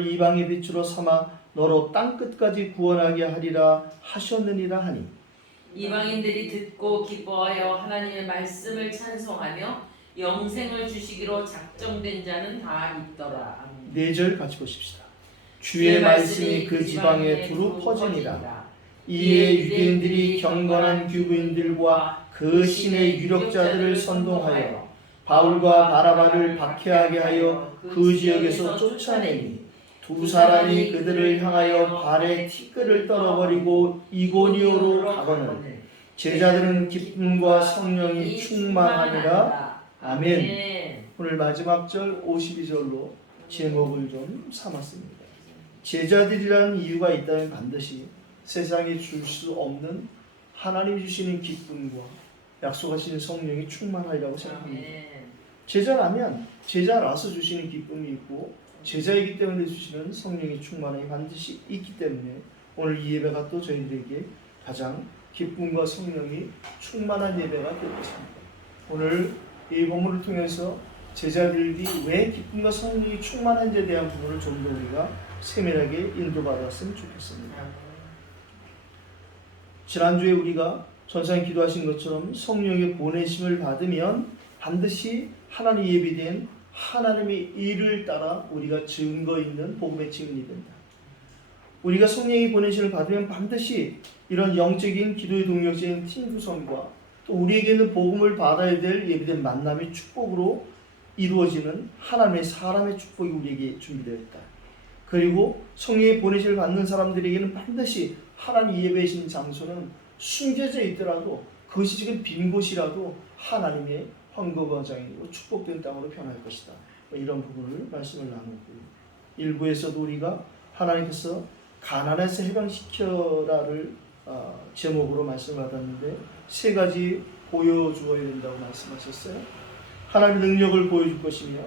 이방의 빛으로 삼아 너로 땅 끝까지 구원하게 하리라 하셨느니라 하니. 이방인들이 듣고 기뻐하여 하나님의 말씀을 찬송하며 영생을 주시기로 작정된 자는 다 있더라. 아멘. 4절 같이 보십시다. 주의 말씀이 그 지방에 두루 퍼지니라. 이에 유대인들이 경건한 규부인들과 그 신의 유력자들을 선동하여 바울과 바나바를 박해하게 하여 그 지역에서 쫓아내니 두 사람이 그들을 향하여 발에 티끌을 떨어버리고 이고니오로 가거늘 제자들은 기쁨과 성령이 충만하니라. 아멘. 오늘 마지막 절 52절로 제목을 좀 삼았습니다. 제자들이라는 이유가 있다면 반드시 세상에 줄 수 없는 하나님 주시는 기쁨과 약속하시는 성령이 충만하리라고 생각합니다. 제자라면 제자라서 주시는 기쁨이 있고 제자이기 때문에 주시는 성령의 충만함이 반드시 있기 때문에 오늘 이 예배가 또 저희들에게 가장 기쁨과 성령이 충만한 예배가 될 것입니다. 오늘 이 본문을 통해서 제자들이 왜 기쁨과 성령이 충만한지에 대한 부분을 좀 더 우리가 세밀하게 인도받았으면 좋겠습니다. 지난주에 우리가 전사님 기도하신 것처럼 성령의 보내심을 받으면 반드시 하나님 예비된 하나님의 일을 따라 우리가 증거 있는 복음의 증인이 된다. 우리가 성령의 보내심을 받으면 반드시 이런 영적인 기도의 동력적인 팀 구성과 또 우리에게는 복음을 받아야 될 예비된 만남의 축복으로 이루어지는 하나님의 사람의 축복이 우리에게 준비되어 있다. 그리고 성령의 보내심을 받는 사람들에게는 반드시 하나님 예배하신 장소는 숨겨져 있더라도 그것이 지금 빈 곳이라도 하나님의 황거거장이고 축복된 땅으로 변할 것이다. 이런 부분을 말씀을 나누고요. 일부에서도 우리가 하나님께서 가난에서 해방시켜라를 제목으로 말씀을 받았는데 3가지 보여주어야 된다고 말씀하셨어요. 하나님의 능력을 보여줄 것이며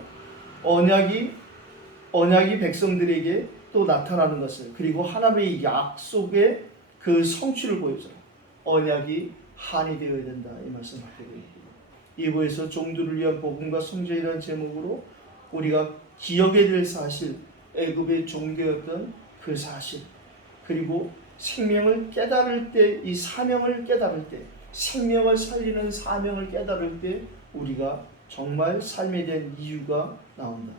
언약이 백성들에게 또 나타나는 것을, 그리고 하나님의 약속의 그 성취를 보여줘요. 언약이 한이 되어야 된다 이 말씀 받게 되고 2부에서 종들을 위한 복음과 성전이라는 제목으로 우리가 기억해야 될 사실, 애굽의 종되었던 그 사실, 그리고 생명을 깨달을 때, 이 사명을 깨달을 때, 생명을 살리는 사명을 깨달을 때 우리가 정말 삶에 대한 이유가 나온다.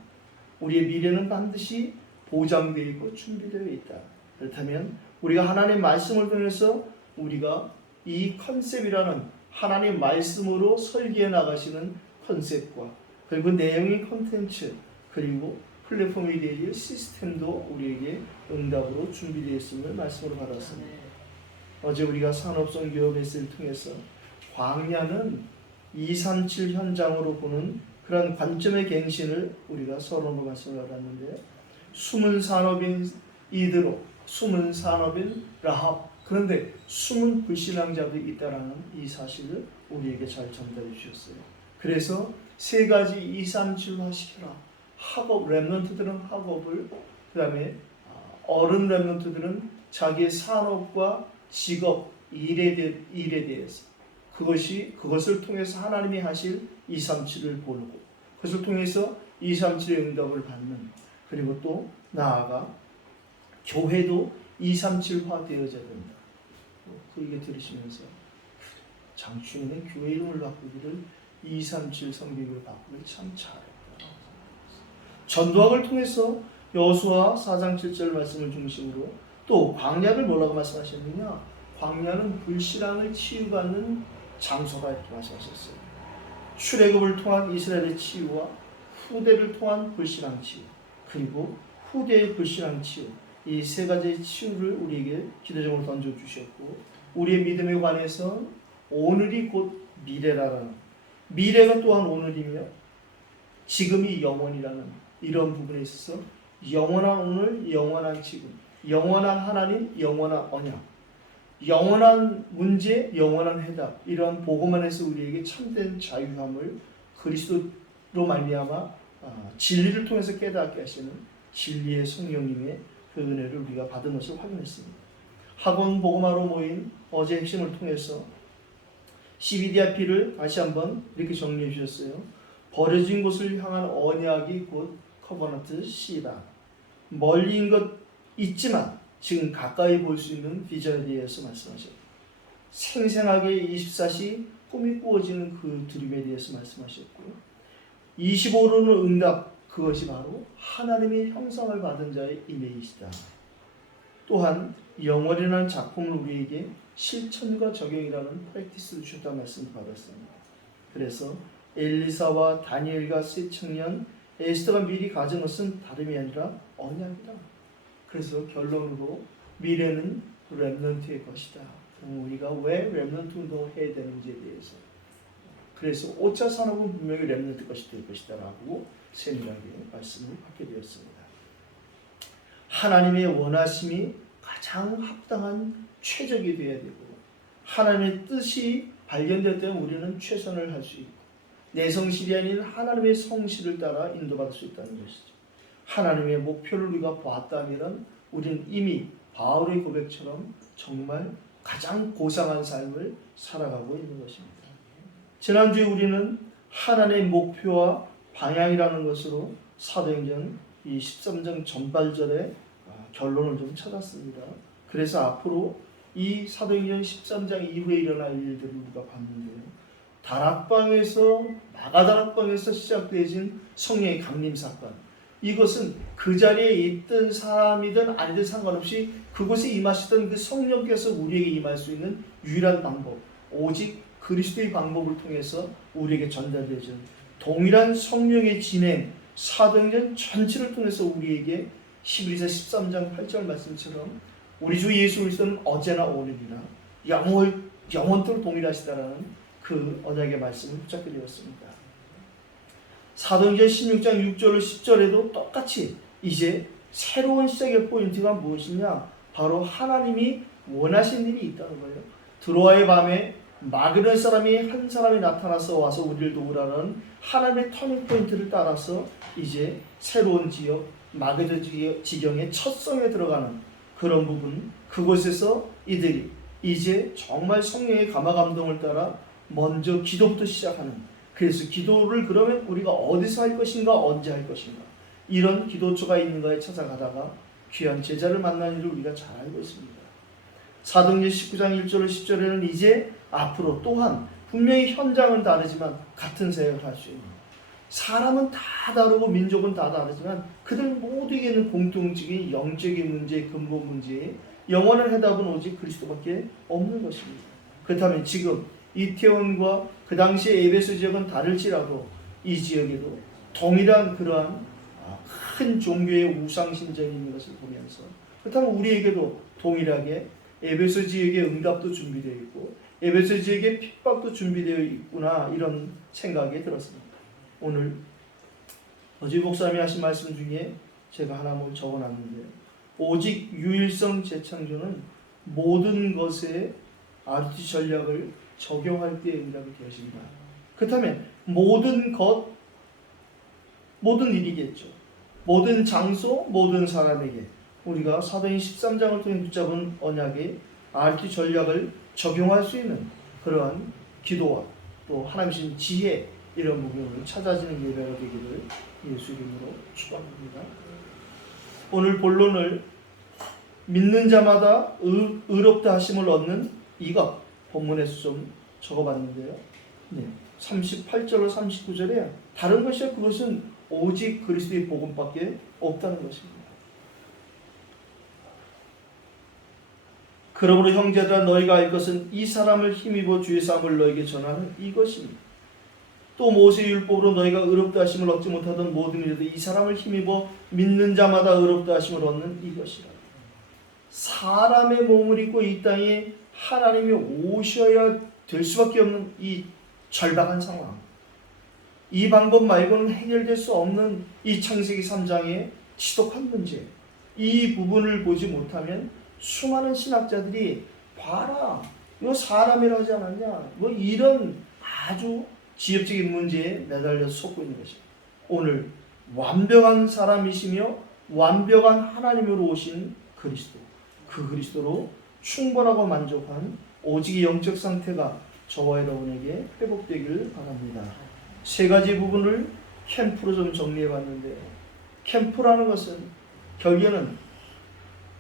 우리의 미래는 반드시 보장되어 있고 준비되어 있다. 그렇다면 우리가 하나님의 말씀을 통해서 우리가 이 컨셉이라는 하나님의 말씀으로 설계해 나가시는 컨셉과 그리고 내용의 컨텐츠 그리고 플랫폼에 대한 시스템도 우리에게 응답으로 준비되어 있음을 말씀으로 받았습니다. 어제 우리가 산업성 교육 메시지를 통해서 광야는 237 현장으로 보는 그런 관점의 갱신을 우리가 서론으로 말씀을 받았는데 숨은 산업인 이드로, 숨은 산업인 라합, 그런데 숨은 불신앙자들이 있다라는 이 사실을 우리에게 잘 전달해 주셨어요. 그래서 3가지 237화 시켜라. 학업, 렘넌트들은 학업을, 그 다음에 어른 렘넌트들은 자기의 산업과 직업, 일에 대해서 그것을 통해서 하나님이 하실 237을 보고 그것을 통해서 237의 응답을 받는, 그리고 또 나아가 교회도 237화 되어져야 된다. 그 얘기 들으시면서 장충인의 교회 이름을 바꾸기를 237 성경을 바꾸길 참 잘했다. 전도학을 통해서 여호수아 4장 7절 말씀을 중심으로 또 광야를 뭐라고 말씀하셨느냐? 광야는 불신앙을 치유받는 장소가 이렇게 말씀하셨어요. 출애굽을 통한 이스라엘의 치유와 후대를 통한 불신앙 치유, 그리고 후대의 불신앙 치유, 이 3가지의 치유를 우리에게 기도적으로 던져주셨고 우리의 믿음에 관해서 오늘이 곧 미래라는, 미래가 또한 오늘이며 지금이 영원이라는 이런 부분에 있어서 영원한 오늘, 영원한 지금, 영원한 하나님, 영원한 언약, 영원한 문제, 영원한 해답, 이러한 복음 안에서 우리에게 참된 자유함을 그리스도로 말미암아 진리를 통해서 깨닫게 하시는 진리의 성령님의 그 은혜를 우리가 받은 것을 확인했습니다. 학원 복음화로 모인 어제 핵심을 통해서 CBDIP를 다시 한번 이렇게 정리해 주셨어요. 버려진 곳을 향한 언약이 곧 커버넌트 C다. 멀리인 것 있지만 지금 가까이 볼 수 있는 비전에 대해서 말씀하셨고, 생생하게 24시 꿈이 꾸어지는 그 드림에 대해서 말씀하셨고요. 25로는 응답, 그것이 바로 하나님의 형상을 받은 자의 이메이지다. 또한 영원이라는 작품을 우리에게 실천과 적용이라는 프랙티스를 주셨다는 말씀을 받았습니다. 그래서 엘리사와 다니엘과 세 청년 에스더가 미리 가진 것은 다름이 아니라 언약이다. 그래서 결론으로 미래는 렘넌트의 것이다. 우리가 왜 렘넌트 운동을 해야 되는지에 대해서, 그래서 5차 산업은 분명히 렘넌트 것이 될 것이다 라고 세밀하게 말씀을 받게 되었습니다. 하나님의 원하심이 가장 합당한 최적이 되어야 되고, 하나님의 뜻이 발견될 때는 우리는 최선을 할 수 있고, 내 성실이 아닌 하나님의 성실을 따라 인도받을 수 있다는 것이죠. 하나님의 목표를 우리가 보았다면 우리는 이미 바울의 고백처럼 정말 가장 고상한 삶을 살아가고 있는 것입니다. 지난주에 우리는 하나님의 목표와 방향이라는 것으로 사도행전 이 13장 전발절의 결론을 좀 찾았습니다. 그래서 앞으로 이 사도행전 13장 이후에 일어날 일들을 우리가 봤는데요. 다락방에서, 마가다락방에서 시작되어진 성령의 강림 사건, 이것은 그 자리에 있던 사람이든 아니든 상관없이 그곳에 임하시던 그 성령께서 우리에게 임할 수 있는 유일한 방법, 오직 그리스도의 방법을 통해서 우리에게 전달되어진 동일한 성령의 진행, 사도행전 전체를 통해서 우리에게 히브리서 13장 8절 말씀처럼 우리 주 예수 그리스도는 어제나 오늘이나 영원토록 동일하시다라는 그 언약의 말씀을 붙잡게 되었습니다. 사도행전 16장 6절 10절에도 똑같이 이제 새로운 시작의 포인트가 무엇이냐, 바로 하나님이 원하신 일이 있다는 거예요. 드로아의 밤에 마그네 사람이 한 사람이 나타나서 와서 우리를 도우라는 하나님의 터닝 포인트를 따라서 이제 새로운 지역, 마그네 지경의 첫 성에 들어가는 그런 부분, 그곳에서 이들이 이제 정말 성령의 감화 감동을 따라 먼저 기도부터 시작하는, 그래서 기도를 그러면 우리가 어디서 할 것인가, 언제 할 것인가, 이런 기도처가 있는가에 찾아가다가 귀한 제자를 만나는 일을 우리가 잘 알고 있습니다. 사도행전 19장 1절 10절에는 이제 앞으로 또한 분명히 현장은 다르지만 같은 사역을 할 수 있는, 사람은 다 다르고 민족은 다 다르지만 그들 모두에게는 공통적인 영적인 문제, 근본 문제에 영원한 해답은 오직 그리스도밖에 없는 것입니다. 그렇다면 지금 이태원과 그 당시의 에베소 지역은 다를지라도 이 지역에도 동일한 그러한 큰 종교의 우상신전이 있는 것을 보면서, 그렇다면 우리에게도 동일하게 에베소 지역의 응답도 준비되어 있고 에베소 지역의 핍박도 준비되어 있구나, 이런 생각이 들었습니다. 오늘 어제 목사님이 하신 말씀 중에 제가 하나 적어놨는데, 오직 유일성 재창조는 모든 것에 RT 전략을 적용할 때의 의미라고 되어집니다. 그렇다면 모든 것, 모든 일이겠죠. 모든 장소, 모든 사람에게 우리가 사도행 13장을 통해 붙잡은 언약의 RT 전략을 적용할 수 있는 그러한 기도와 또 하나님 주신 지혜, 이런 부분을 찾아지는 예배가 되기를 예수 이름으로 축원합니다. 오늘 본론을 믿는 자마다 의롭다 하심을 얻는 이것, 본문에서 좀 적어봤는데요. 38절로 39절에 다른 것이야 그것은 오직 그리스도의 복음밖에 없다는 것입니다. 그러므로 형제들아 너희가 알 것은 이 사람을 힘입어 주의 사함을 너희에게 전하는 이것입니다. 또 모세의 율법으로 너희가 의롭다 하심을 얻지 못하던 모든 일에도 이 사람을 힘입어 믿는 자마다 의롭다 하심을 얻는 이것이라. 사람의 몸을 입고 이 땅에 하나님이 오셔야 될 수밖에 없는 이 절박한 상황, 이 방법 말고는 해결될 수 없는 이 창세기 3장의 지독한 문제, 이 부분을 보지 못하면 수많은 신학자들이 봐라, 이거 사람이라 하지 않았냐, 뭐 이런 아주 지엽적인 문제에 매달려서 속고 있는 것입니다. 오늘 완벽한 사람이시며 완벽한 하나님으로 오신 그리스도, 그 그리스도로 충분하고 만족한 오직의 영적 상태가 저와 여러분에게 회복되기를 바랍니다. 세 가지 부분을 캠프로 좀 정리해 봤는데, 캠프라는 것은 결국에는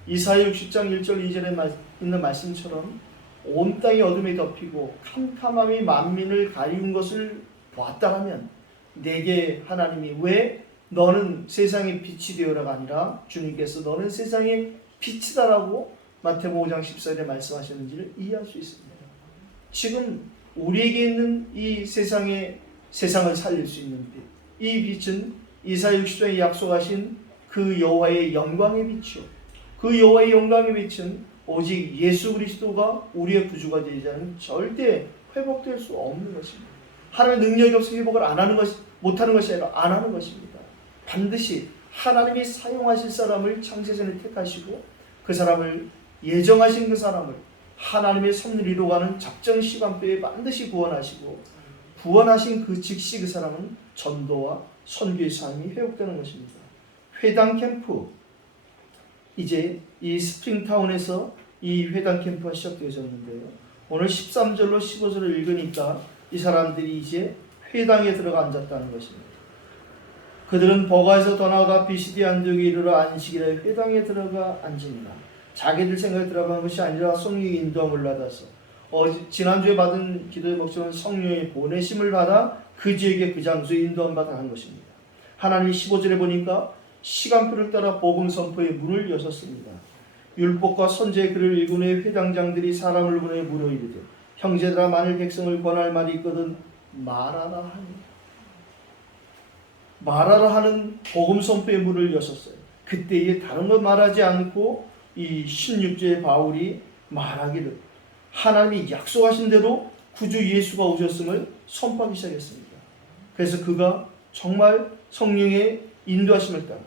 이사야 60장 1절 2절에 있는 말씀처럼 온 땅이 어둠에 덮이고 캄캄함이 만민을 가리운 것을 보았다라면 내게 하나님이 왜 너는 세상의 빛이 되어라가 아니라 주님께서 너는 세상의 빛이다라고 마태복음 5장 14절에 말씀하셨는지를 이해할 수 있습니다. 지금 우리에게 있는 이 세상을 살릴 수 있는 빛, 이 빛은 이사야 60장에 약속하신 그 여호와의 영광의 빛이요, 그 여호와의 영광의 빛은 오직 예수 그리스도가 우리의 구주가 되지 않으면 절대 회복될 수 없는 것입니다. 하나님의 능력이 없어 회복을 못하는 것이 아니라 안 하는 것입니다. 반드시 하나님이 사용하실 사람을 창세전에 택하시고 그 사람을 예정하신 그 사람을 하나님의 섭리를 이루어가는 작정 시간표에 반드시 구원하시고 구원하신 그 즉시 그 사람은 전도와 선교의 삶이 회복되는 것입니다. 회당 캠프, 이제 이 스프링타운에서 이 회당 캠프가 시작되어졌는데요. 오늘 13절로 15절을 읽으니까 이 사람들이 이제 회당에 들어가 앉았다는 것입니다. 그들은 버가에서 더 나아가 비시디 안디옥에 이르러 안식일에 회당에 들어가 앉으니라. 자기들 생각에 들어간 것이 아니라 성령의 인도함을 받아서 지난주에 받은 기도의 목적은 성령의 보내심을 받아 그 지역의 그 장소에 인도함 받아 한 것입니다. 하나님이 15절에 보니까 시간표를 따라 복음 선포의 문을 여셨습니다. 율법과 선지의 글을 읽은 후에 회당장들이 사람을 보내 물어 이르되 형제들아 만일 백성을 권할 말이 있거든 말하라 하니 말하라 하는 복음 선포의 문을 여셨어요. 그때에 다른 것 말하지 않고 이 16절의 바울이 말하기를 하나님이 약속하신 대로 구주 예수가 오셨음을 선포하기 시작했습니다. 그래서 그가 정말 성령의 인도하심을 따라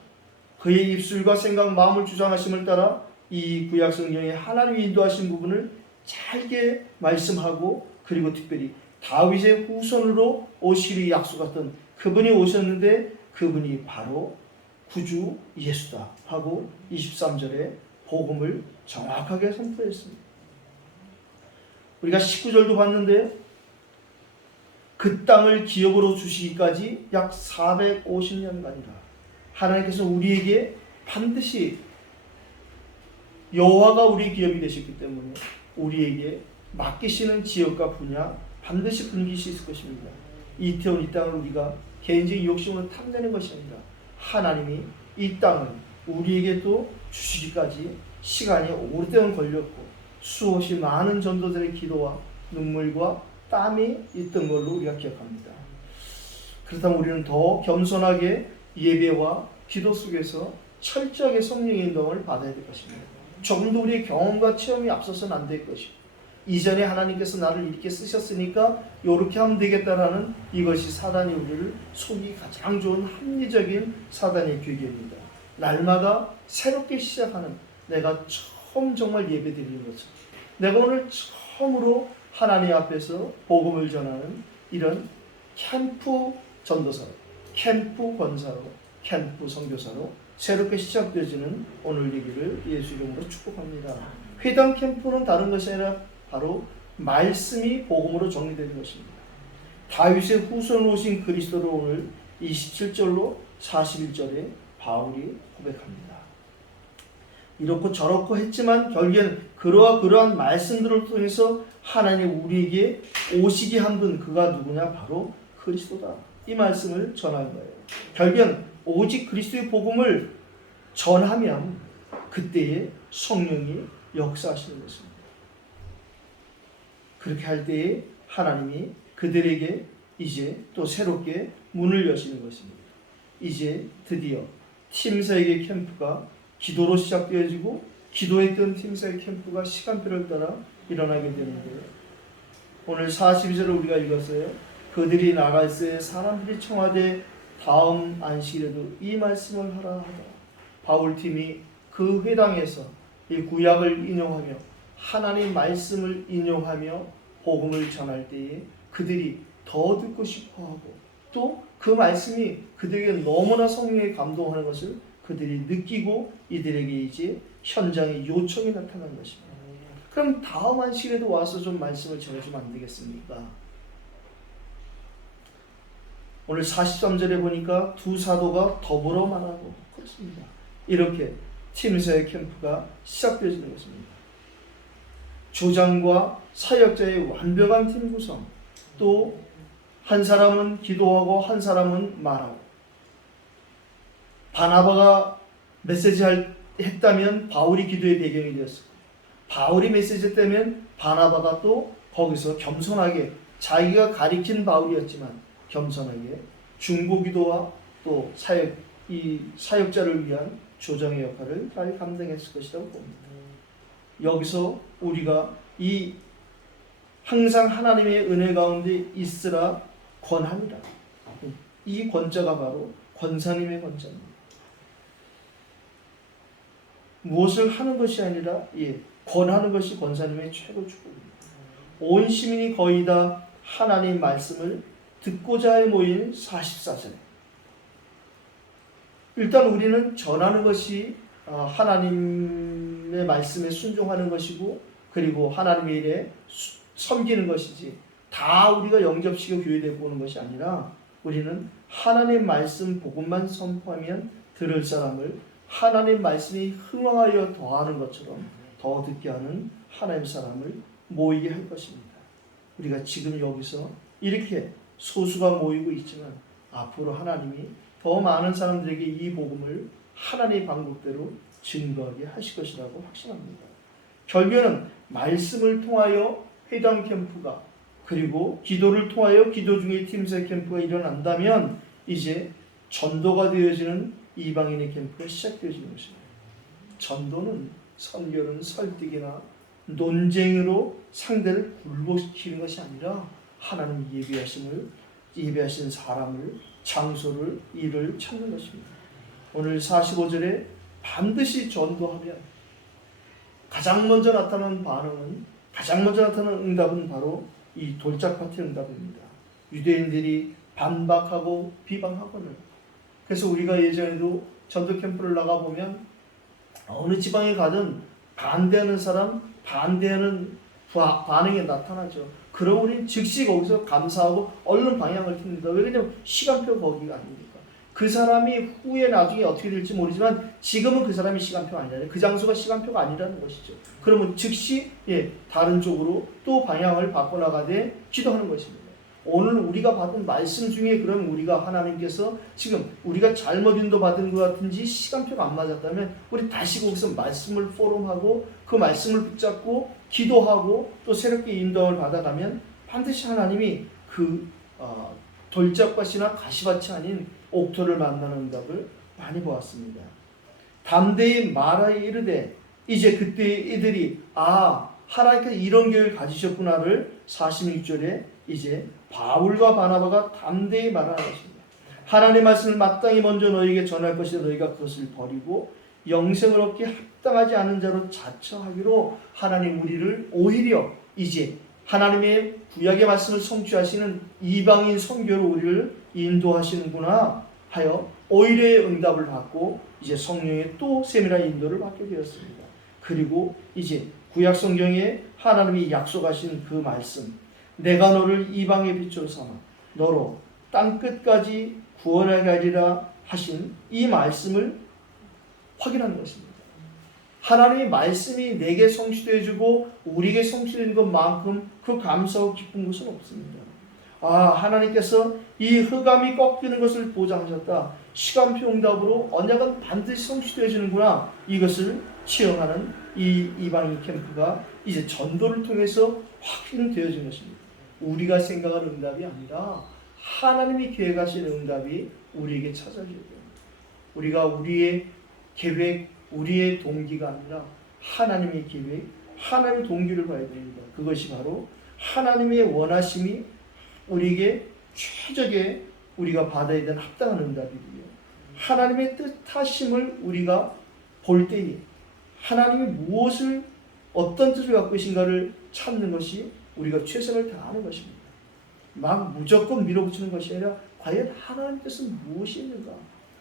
그의 입술과 생각, 마음을 주장하심을 따라 이 구약 성경의 하나님이 인도하신 부분을 잘게 말씀하고 그리고 특별히 다윗의 후손으로 오시리 약속했던 그분이 오셨는데 그분이 바로 구주 예수다 하고 23절에 복음을 정확하게 선포했습니다. 우리가 19절도 봤는데요. 그 땅을 기업으로 주시기까지 약 450년간이라 하나님께서 우리에게 반드시 여호와가 우리 기업이 되셨기 때문에 우리에게 맡기시는 지역과 분야 반드시 분기시 있을 것입니다. 이태원 이 땅을 우리가 개인적인 욕심으로 탐내는 것이 아니라 하나님이 이 땅을 우리에게 또 주시기까지 시간이 오랫동안 걸렸고 수없이 많은 전도들의 기도와 눈물과 땀이 있던 걸로 우리가 기억합니다. 그렇다면 우리는 더 겸손하게 예배와 기도 속에서 철저하게 성령의 인도를 받아야 될 것입니다. 조금 더 우리의 경험과 체험이 앞서서는 안 될 것이고 이전에 하나님께서 나를 이렇게 쓰셨으니까 이렇게 하면 되겠다라는 이것이 사단이 우리를 속이 가장 좋은 합리적인 사단의 규격입니다. 날마다 새롭게 시작하는 내가 처음 정말 예배 드리는 것처럼 내가 오늘 처음으로 하나님 앞에서 복음을 전하는 이런 캠프 전도사로, 캠프 권사로, 캠프 선교사로 새롭게 시작되어지는 오늘 얘기를 예수 이름으로 축복합니다. 회당 캠프는 다른 것이 아니라 바로 말씀이 복음으로 정리되는 것입니다. 다윗의 후손으로 오신 그리스도를 오늘 27절로 41절에 바울이 고백합니다. 이렇고 저렇고 했지만 결국엔 그러한 말씀들을 통해서 하나님 우리에게 오시게 한 분 그가 누구냐? 바로 그리스도다. 이 말씀을 전한 거예요. 결국엔 오직 그리스도의 복음을 전하면 그때에 성령이 역사하시는 것입니다. 그렇게 할 때에 하나님이 그들에게 이제 또 새롭게 문을 여시는 것입니다. 이제 드디어 팀사역의 캠프가 기도로 시작되어지고 기도했던 팀사역 캠프가 시간표를 따라 일어나게 되는데요. 오늘 42절을 우리가 읽었어요. 그들이 나갈 때 사람들이 청하되 다음 안식일에도 이 말씀을 하라 하더라. 바울팀이 그 회당에서 이 구약을 인용하며 하나님 말씀을 인용하며 복음을 전할 때에 그들이 더 듣고 싶어하고 또 그 말씀이 그들에게 너무나 성령에 감동하는 것을 그들이 느끼고 이들에게 이제 현장에 요청이 나타난 것입니다. 그럼 다음 안식일에도 와서 좀 말씀을 전해주면 안 되겠습니까? 오늘 43절에 보니까 두 사도가 더불어 말하고 그렇습니다. 이렇게 팀사의 캠프가 시작되어지는 것입니다. 조장과 사역자의 완벽한 팀 구성, 또 한 사람은 기도하고 한 사람은 말하고, 바나바가 메시지 했다면 바울이 기도의 배경이 되었을 거예요. 바울이 메시지 했다면 바나바가 또 거기서 겸손하게, 자기가 가리킨 바울이었지만 겸손하게 중보기도와 또 사역자를 위한 조정의 역할을 잘 감당했을 것이라고 봅니다. 여기서 우리가 항상 하나님의 은혜 가운데 있으라 권합니다. 이 권자가 바로 권사님의 권자입니다. 무엇을 하는 것이 아니라 권하는 것이 권사님의 최고 축복입니다. 온 시민이 거의 다 하나님 말씀을 듣고자 모인 44세대. 일단 우리는 전하는 것이 하나님의 말씀에 순종하는 것이고, 그리고 하나님의 일에 섬기는 것이지, 다 우리가 영접시켜 교회에 오는 것이 아니라, 우리는 하나님 말씀 복음만 선포하면 들을 사람을 하나님 말씀이 흥황하여 더하는 것처럼 더 듣게 하는 하나님 사람을 모이게 할 것입니다. 우리가 지금 여기서 이렇게 소수가 모이고 있지만 앞으로 하나님이 더 많은 사람들에게 이 복음을 하나님의 방법대로 증거하게 하실 것이라고 확신합니다. 결국에는 말씀을 통하여 회당 캠프가, 그리고 기도를 통하여 기도 중에 팀세 캠프가 일어난다면 이제 전도가 되어지는 이방인의 캠프가 시작되어지는 것입니다. 전도는, 선교는 설득이나 논쟁으로 상대를 굴복시키는 것이 아니라 하나님 예배하신 사람을, 장소를, 일을 찾는 것입니다. 오늘 45절에 반드시 전도하면 가장 먼저 나타나는 반응은, 가장 먼저 나타나는 응답은 바로 이 돌짝밭의 응답입니다. 유대인들이 반박하고 비방하거늘. 그래서 우리가 예전에도 전도 캠프를 나가보면 어느 지방에 가든 반대하는 사람, 반대하는 반응이 나타나죠. 그럼 우리는 즉시 거기서 감사하고 얼른 방향을 틉니다. 왜냐하면 시간표 거기가 아닙니까? 그 사람이 후에 나중에 어떻게 될지 모르지만 지금은 그 사람이 시간표가 아니라, 그 장소가 시간표가 아니라는 것이죠. 그러면 즉시 다른 쪽으로 또 방향을 바꿔나가되 기도하는 것입니다. 오늘 우리가 받은 말씀 중에 그럼 우리가 하나님께서 지금 우리가 잘못 인도받은 것 같은지 시간표가 안 맞았다면 우리 다시 거기서 말씀을 포럼하고 그 말씀을 붙잡고 기도하고 또 새롭게 인도를 받아가면 반드시 하나님이 그 돌짝밭이나 가시밭이 아닌 옥토를 만나는 응답을 많이 보았습니다. 담대히 말하여 이르되, 이제 그때 이들이 하나님께서 이런 계획을 가지셨구나를 46절에 이제 바울과 바나바가 담대히 말하는 것입니다. 하나님의 말씀을 마땅히 먼저 너희에게 전할 것이라 너희가 그것을 버리고 영생을 얻기 합당하지 않은 자로 자처하기로 하나님 우리를 오히려 이제 하나님의 구약의 말씀을 성취하시는 이방인 선교로 우리를 인도하시는구나 하여 오히려의 응답을 받고 이제 성령의 또 세밀한 인도를 받게 되었습니다. 그리고 이제 구약 성경에 하나님이 약속하신 그 말씀, 내가 너를 이방의 빛으로 삼아 너로 땅끝까지 구원하게 하리라 하신 이 말씀을 확인하는 것입니다. 하나님의 말씀이 내게 성취되어지고 우리에게 성취된 것만큼 그 감사하고 기쁜 것은 없습니다. 하나님께서 이 흑암이 꺾이는 것을 보장하셨다. 시간표 응답으로 언약은 반드시 성취되어지는구나. 이것을 체험하는 이 이방인 캠프가 이제 전도를 통해서 확인되어진 것입니다. 우리가 생각하는 응답이 아니라 하나님이 계획하신 응답이 우리에게 찾아져야 됩니다. 우리가 우리의 계획, 우리의 동기가 아니라 하나님의 계획, 하나님의 동기를 봐야 됩니다. 그것이 바로 하나님의 원하심이 우리에게 최적의 우리가 받아야 되는 합당한 응답이고요. 하나님의 뜻하심을 우리가 볼 때에 하나님이 무엇을, 어떤 뜻을 갖고 계신가를 찾는 것이 우리가 최선을 다하는 것입니다. 막 무조건 밀어붙이는 것이 아니라 과연 하나님 뜻은 무엇이 있는가?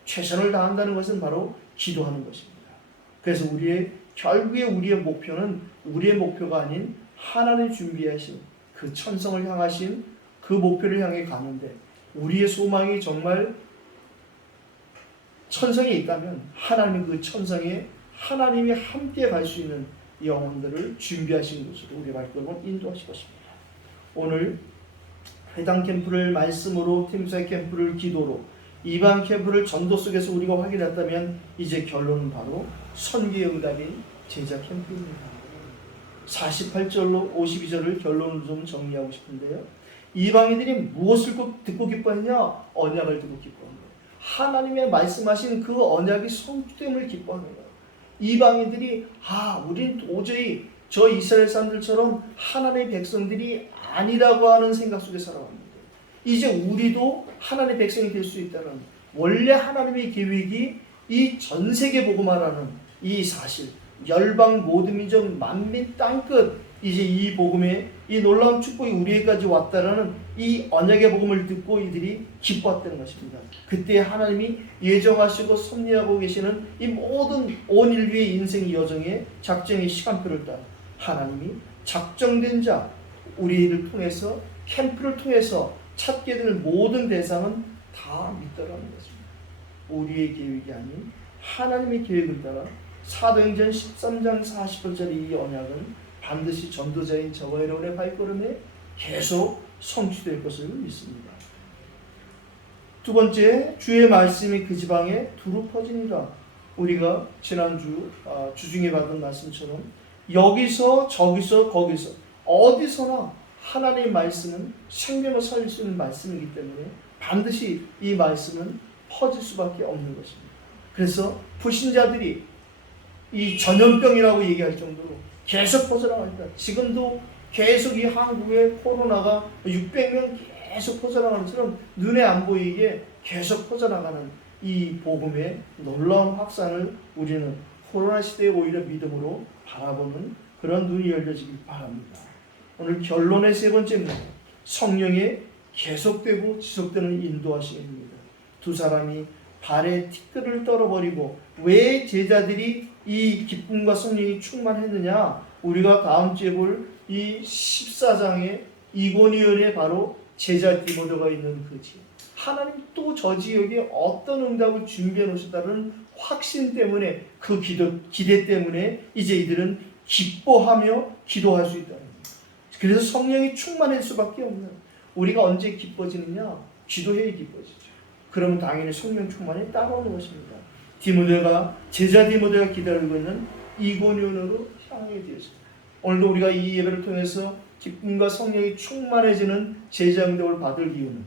최선을 다한다는 것은 바로 기도하는 것입니다. 그래서 결국에 우리의 목표는 우리의 목표가 아닌 하나님 준비하신 그 천성을 향하신 그 목표를 향해 가는데, 우리의 소망이 정말 천성에 있다면 하나님의 그 천성에 하나님이 함께 갈 수 있는 영혼들을 준비하신 곳으로 우리 발걸음을 인도하실 것입니다. 오늘 회당 캠프를 말씀으로, 팀사의 캠프를 기도로, 이방 캠프를 전도 속에서 우리가 확인했다면 이제 결론은 바로 선교의 응답인 제자 캠프입니다. 48절로 52절을 결론으로 좀 정리하고 싶은데요. 이방인들이 무엇을 듣고 기뻐했냐? 언약을 듣고 기뻐합니다. 하나님의 말씀하신 그 언약이 성취됨을 기뻐합니다. 이방인들이 우린 도저히 저 이스라엘 사람들처럼 하나님의 백성들이 아니라고 하는 생각 속에 살아갑니다. 이제 우리도 하나님의 백성이 될 수 있다는, 원래 하나님의 계획이 이 전 세계 복음화라는 이 사실, 열방 모든 민족 만민 땅끝 이제 이 복음의 이 놀라운 축복이 우리에게까지 왔다라는 이 언약의 복음을 듣고 이들이 기뻤다는 것입니다. 그때 하나님이 예정하시고 섭리하고 계시는 이 모든 온 인류의 인생 여정의 작정의 시간표를 따라 하나님이 작정된 자, 우리를 통해서 캠프를 통해서 찾게 될 모든 대상은 다 믿더라는 것입니다. 우리의 계획이 아닌 하나님의 계획을 따라 사도행전 13장 40절짜리 이 언약은 반드시 전도자인 저와 여러분의 발걸음에 계속 성취될 것을 믿습니다. 두 번째, 주의 말씀이 그 지방에 두루 퍼지니라. 우리가 지난주 주중에 받은 말씀처럼 여기서 저기서 거기서 어디서나 하나님의 말씀은 생명을 살릴 수 있는 말씀이기 때문에 반드시 이 말씀은 퍼질 수밖에 없는 것입니다. 그래서 불신자들이 이 전염병이라고 얘기할 정도로 계속 퍼져나갑니다. 지금도 계속 이 한국에 코로나가 600명 계속 퍼져나가는 것처럼 눈에 안 보이게 계속 퍼져나가는 이 복음의 놀라운 확산을 우리는 코로나 시대에 오히려 믿음으로 바라보는 그런 눈이 열려지길 바랍니다. 오늘 결론의 세 번째입니다. 성령의 계속되고 지속되는 인도하심입니다. 두 사람이 발에 티끌을 떨어버리고 왜 제자들이 이 기쁨과 성령이 충만했느냐? 우리가 다음 주에 볼 이 14장의 이고니온에 바로 제자 디모데가 있는 그 지역, 하나님 또 저 지역에 어떤 응답을 준비해 놓으셨다는 확신 때문에, 그 기대 때문에 이제 이들은 기뻐하며 기도할 수 있다는 거예요. 그래서 성령이 충만할 수밖에 없는, 우리가 언제 기뻐지느냐? 기도해야 기뻐지죠. 그러면 당연히 성령 충만이 따라오는 것입니다. 제자 디모데가 기다리고 있는 이고니온으로 향하게 되었습니다. 오늘도 우리가 이 예배를 통해서 기쁨과 성령이 충만해지는 제자 응답을 받을 이유는,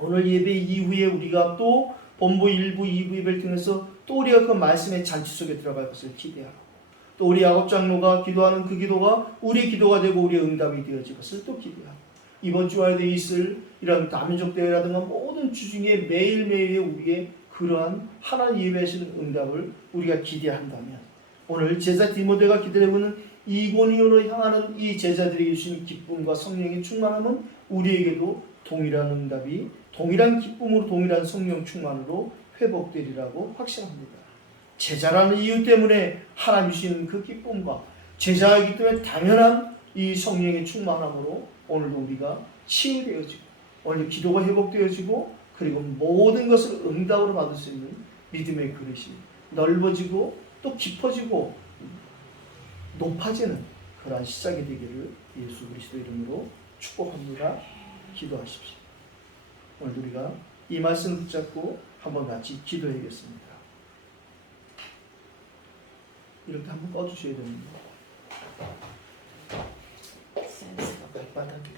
오늘 예배 이후에 우리가 또 본부 1부, 2부 예배를 통해서 또 우리가 그 말씀의 잔치 속에 들어갈 것을 기대하고, 또 우리 야곱 장로가 기도하는 그 기도가 우리의 기도가 되고 우리의 응답이 되어질 것을 또 기대하고, 이번 주에도 있을 이런 다민족 대회라든가 모든 주 중에 매일매일의 우리의 그러한 하나님 예배하시는 응답을 우리가 기대한다면, 오늘 제자 디모데가 기다리고 있는 이고니온으로 향하는 이 제자들에게 주신 기쁨과 성령의 충만함은 우리에게도 동일한 응답이, 동일한 기쁨으로, 동일한 성령 충만으로 회복되리라고 확신합니다. 제자라는 이유 때문에 하나님 주시는 그 기쁨과 제자이기 때문에 당연한 이 성령의 충만함으로 오늘도 우리가 치유되어지고, 오늘 기도가 회복되어지고, 그리고 모든 것을 응답으로 받을 수 있는 믿음의 그릇이 넓어지고 또 깊어지고 높아지는 그러한 시작이 되기를 예수 그리스도 이름으로 축복합니다. 기도하십시오. 오늘 우리가 이 말씀 붙잡고 한번 같이 기도해야겠습니다. 이렇게 한번 꺼주셔야 됩니다. 발바닥이